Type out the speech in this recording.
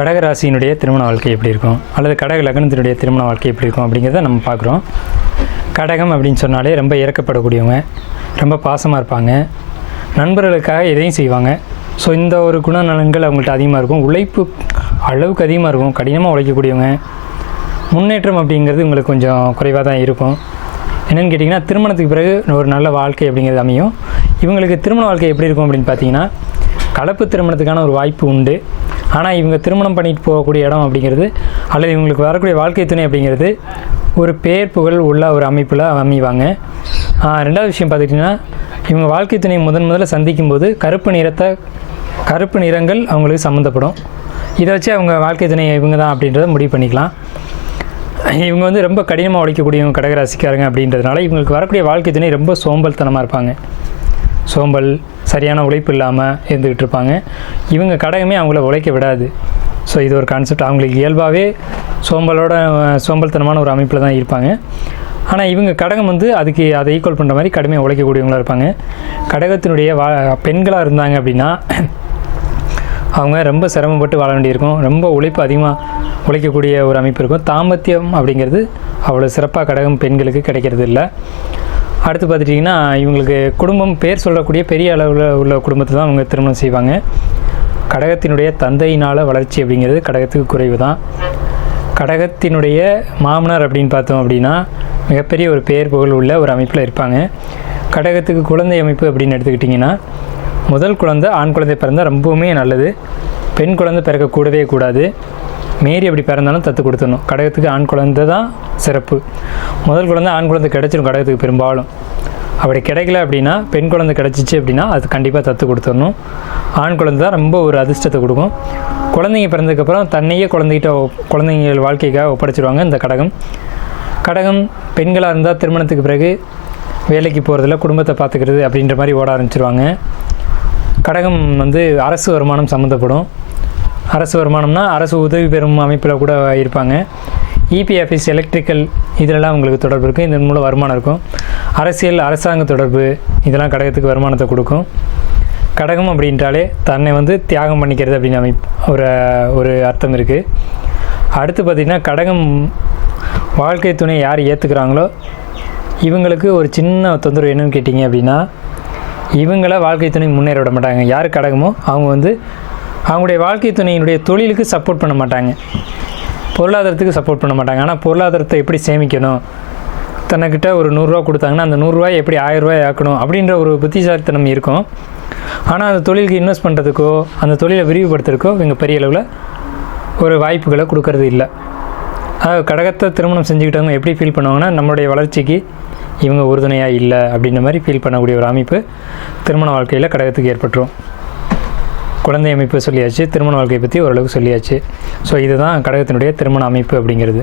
கடக ராசியினுடைய திருமண வாழ்க்கை எப்படி இருக்கும், அல்லது கடக லக்னத்தினுடைய திருமண வாழ்க்கை எப்படி இருக்கும் அப்படிங்கிறத நம்ம பார்க்குறோம். கடகம் அப்படின்னு சொன்னாலே ரொம்ப இறக்கப்படக்கூடியவங்க, ரொம்ப பாசமாக இருப்பாங்க, நண்பர்களுக்காக எதையும் செய்வாங்க. ஸோ இந்த ஒரு குணநலன்கள் அவங்கள்ட்ட அதிகமாக இருக்கும். உழைப்பு அளவுக்கு அதிகமாக இருக்கும், கடினமாக உழைக்கக்கூடியவங்க. முன்னேற்றம் அப்படிங்கிறது உங்களுக்கு கொஞ்சம் குறைவாக தான் இருக்கும். என்னென்னு கேட்டிங்கன்னா, திருமணத்துக்கு பிறகு ஒரு நல்ல வாழ்க்கை அப்படிங்கிறது அமையும். இவங்களுக்கு திருமண வாழ்க்கை எப்படி இருக்கும் அப்படின்னு பார்த்தீங்கன்னா, கலப்பு திருமணத்துக்கான ஒரு வாய்ப்பு உண்டு. ஆனால் இவங்க திருமணம் பண்ணிட்டு போகக்கூடிய இடம் அப்படிங்கிறது, அல்லது இவங்களுக்கு வரக்கூடிய வாழ்க்கை துணை அப்படிங்கிறது ஒரு பேர் புகழ் உள்ள ஒரு அமைப்பில் அமைவாங்க. ரெண்டாவது விஷயம் பார்த்துக்கிட்டிங்கன்னா, இவங்க வாழ்க்கை துணையை முதல்ல சந்திக்கும்போது கருப்பு நிறங்கள் அவங்களுக்கு சம்மந்தப்படும். இதை வச்சு அவங்க வாழ்க்கை துணை இவங்க தான் அப்படின்றத முடிவு பண்ணிக்கலாம். இவங்க வந்து ரொம்ப கடினமாக உழைக்கக்கூடியவங்க கடகராசிக்காரங்க அப்படின்றதுனால இவங்களுக்கு வரக்கூடிய வாழ்க்கை துணை ரொம்ப சோம்பல்தனமாக இருப்பாங்க. சோம்பல், சரியான உழைப்பு இல்லாமல் இருந்துக்கிட்டு இருப்பாங்க. இவங்க கடகமே அவங்கள உழைக்க விடாது. ஸோ இது ஒரு கான்செப்ட். அவங்களுக்கு இயல்பாகவே சோம்பல்தனமான ஒரு அமைப்பில் தான் இருப்பாங்க. ஆனால் இவங்க கடகம் வந்து அதை ஈக்குவல் பண்ணுற மாதிரி கடுமையாக உழைக்கக்கூடியவங்களாக இருப்பாங்க. கடகத்தினுடைய பெண்களாக இருந்தாங்க அப்படின்னா அவங்க ரொம்ப சிரமப்பட்டு வாழ வேண்டியிருக்கும். ரொம்ப உழைப்பு அதிகமாக உழைக்கக்கூடிய ஒரு அமைப்பு இருக்கும். தாம்பத்தியம் அப்படிங்கிறது அவ்வளோ சிறப்பாக கடகம் பெண்களுக்கு கிடைக்கிறது இல்லை. அடுத்து பார்த்துட்டிங்கன்னா, இவங்களுக்கு குடும்பம் பேர் சொல்லக்கூடிய பெரிய அளவில் உள்ள குடும்பத்தை தான் அவங்க திருமணம் செய்வாங்க. கடகத்தினுடைய தந்தையினால் வளர்ச்சி அப்படிங்கிறது கடகத்துக்கு குறைவு தான். கடகத்தினுடைய மாமனார் அப்படின்னு பார்த்தோம் அப்படின்னா மிகப்பெரிய ஒரு பேர் புகழ் உள்ள ஒரு அமைப்பில் இருப்பாங்க. கடகத்துக்கு குழந்தை அமைப்பு அப்படின்னு எடுத்துக்கிட்டிங்கன்னா, முதல் குழந்தை ஆண் குழந்தை பிறந்தால் ரொம்பவுமே நல்லது. பெண் குழந்தை பிறக்கக்கூடவே கூடாது. மீறி அப்படி பிறந்தாலும் தத்து கொடுத்துடணும். கடகத்துக்கு ஆண் குழந்தை தான் சிறப்பு. முதல் குழந்தை ஆண் குழந்தை கிடச்சிடும் கடகத்துக்கு பெரும்பாலும். அப்படி கிடைக்கல அப்படின்னா, பெண் குழந்தை கிடச்சிச்சு அப்படின்னா அது கண்டிப்பாக தத்து கொடுத்துடணும். ஆண் குழந்தை தான் ரொம்ப ஒரு அதிர்ஷ்டத்தை கொடுக்கும். குழந்தைங்க பிறந்ததுக்கப்புறம் தன்னையே குழந்தைங்க வாழ்க்கைக்காக ஒப்படைச்சிடுவாங்க இந்த கடகம். பெண்களாக இருந்தால் திருமணத்துக்கு பிறகு வேலைக்கு போகிறதில்ல, குடும்பத்தை பார்த்துக்கிறது அப்படின்ற மாதிரி ஓட ஆரம்பிச்சிருவாங்க. கடகம் வந்து அரசு வருமானம் சம்மந்தப்படும். அரசு வருமானம்னா அரசு உதவி பெறும் அமைப்பில் கூட இருப்பாங்க. இபி ஆஃபீஸ், எலக்ட்ரிக்கல் இதிலெல்லாம் உங்களுக்கு தொடர்பு இருக்கும். இதன் மூலம் வருமானம் இருக்கும். அரசியல், அரசாங்க தொடர்பு இதெல்லாம் கடகத்துக்கு வருமானத்தை கொடுக்கும். கடகம் அப்படின்றாலே தன்னை வந்து தியாகம் பண்ணிக்கிறது அப்படின்னு ஒரு அர்த்தம் இருக்குது. அடுத்து பார்த்திங்கன்னா, கடகம் வாழ்க்கை துணை யார் ஏற்றுக்கிறாங்களோ இவங்களுக்கு ஒரு சின்ன தொந்தரவு என்னன்னு கேட்டிங்க அப்படின்னா, இவங்கள வாழ்க்கை துணை முன்னேற விட மாட்டாங்க. யார் கடகமோ அவங்க வந்து அவங்களுடைய வாழ்க்கை துணையினுடைய தொழிலுக்கு சப்போர்ட் பண்ண மாட்டாங்க, பொருளாதாரத்துக்கு சப்போர்ட் பண்ண மாட்டாங்க. ஆனால் பொருளாதாரத்தை எப்படி சேமிக்கணும், தன்னைக்கிட்ட ஒரு 100 ரூபா கொடுத்தாங்கன்னா அந்த 100 ரூபாய் எப்படி 1000 ரூபாய் ஆக்கணும் அப்படின்ற ஒரு புத்திசாலித்தனம் இருக்கும். ஆனால் அந்த தொழிலுக்கு இன்வெஸ்ட் பண்ணுறதுக்கோ அந்த தொழிலை விரிவுபடுத்துறதுக்கோ இவங்க பெரிய அளவில் ஒரு வாய்ப்புகளை கொடுக்கறது இல்லை. கடகத்தை திருமணம் செஞ்சுக்கிட்டவங்க எப்படி ஃபீல் பண்ணுவாங்கன்னா, நம்மளுடைய வளர்ச்சிக்கு இவங்க உறுதுணையாக இல்லை அப்படின்ற மாதிரி ஃபீல் பண்ணக்கூடிய ஒரு அமைப்பு திருமண வாழ்க்கையில் கடகத்துக்கு ஏற்பட்டுரும். குழந்தை அமைப்பு சொல்லியாச்சு, திருமண வாழ்க்கையை பற்றி ஓரளவுக்கு சொல்லியாச்சு. ஸோ இதுதான் கடகத்தினுடைய திருமண அமைப்பு அப்படிங்கிறது.